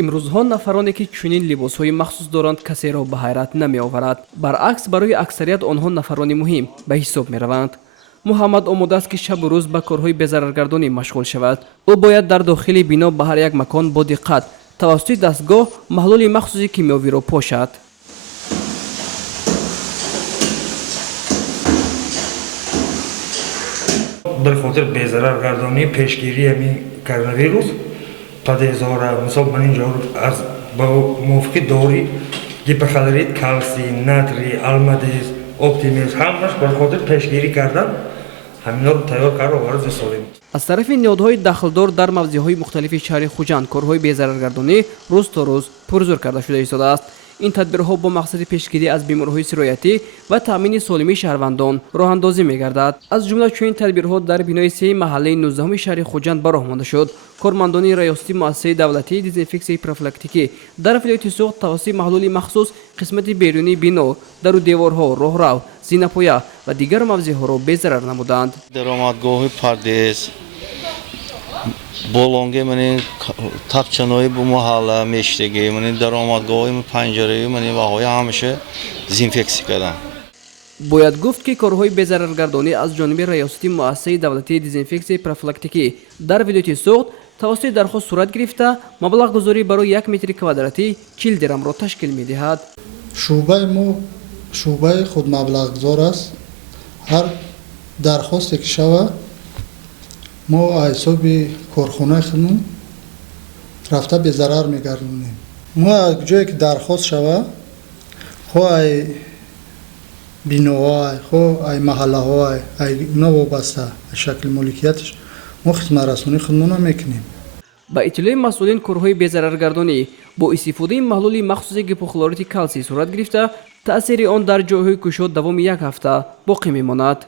имрӯзҳо нафароне ки чунин либосҳои махсус доранд касеро ба ҳайрат намеоварад. Баръакс барои аксарият онҳо нафарони муҳим ба ҳисоб мераванд. муҳаммад омодааст ки шабу рӯз ба корҳои безараргардонӣ машғул шавад. ӯ бояд дар дохили бино ба ҳар як макон бо диққат тавассути дастгоҳ маҳлули махсуси кимиёвиро пошад. برخاطر безараргардонӣ пешгирии ҳамин коронавирус падезора мисол ман инҷо аз ба мувофиқи дори гипохлорид калсий натрий алмадез оптимез ҳамаш бархотир пешгирӣ кардан ҳаминро тайёр карда оварад засолем. аз тарафи ниҳодҳои дахлдор дар мавзеъҳои мухталифи шаҳри Хуҷанд корҳои безараргардонӣ рӯз то рӯз пурзур карда шуда истодааст. ин тадбирҳо бо мақсади пешгирӣ аз бемориҳои сироятӣ ва таъмини солимии шаҳрвандон роҳандозӣ мегардад. аз ҷумла чунин тадбирҳо дар бинои 3 маҳаллаи 19 шаҳри Хуҷанд ба роҳ монда шуд. кормандони раёсати муассисаи давлатии дезинфексияи профилактикӣ дар вилояти Суғд тавассути маҳлули махсус қисмати берунии бино, дару деворҳо, роҳрав, зинапоя ва дигар мавзеъҳоро безарар намуданд. даромадгоҳи пардез болонге мани тапчанои бу маҳалла мештаги мани даромадгоҳи панҷараи мани ваҳои ҳамаша дезинфексия кардам. бояд гуфт ки корҳои безараргардонӣ аз ҷониби раёсати муассисаи давлатии дезинфексияи профилактикӣ дар вилояти Суғд тавассути дархост сурат гирифта маблағгузорӣ барои 1 метри квадратӣ 40 дирҳамро ташкил медиҳад. шӯъбаи мо шӯъбаи худмаблағгузор аст. ҳар дархосте ки шава мо аз ҳисоби корхонаи худмон рафта безарар мегардонем. мо аз ҷое ки дархост шава хоҳ ай биноҳо хоҳ ай маҳаллаҳо ай ино вобаста шакли моликияташ мо хизматрасонии худмона мекунем. ба иттилои масъулин корҳои безараргардонӣ бо истифодаи маҳлули махсуси гипохлориди калсий сурат гирифта таъсири он дар ҷойҳои кушод давоми 1 ҳафта боқӣ мемонад.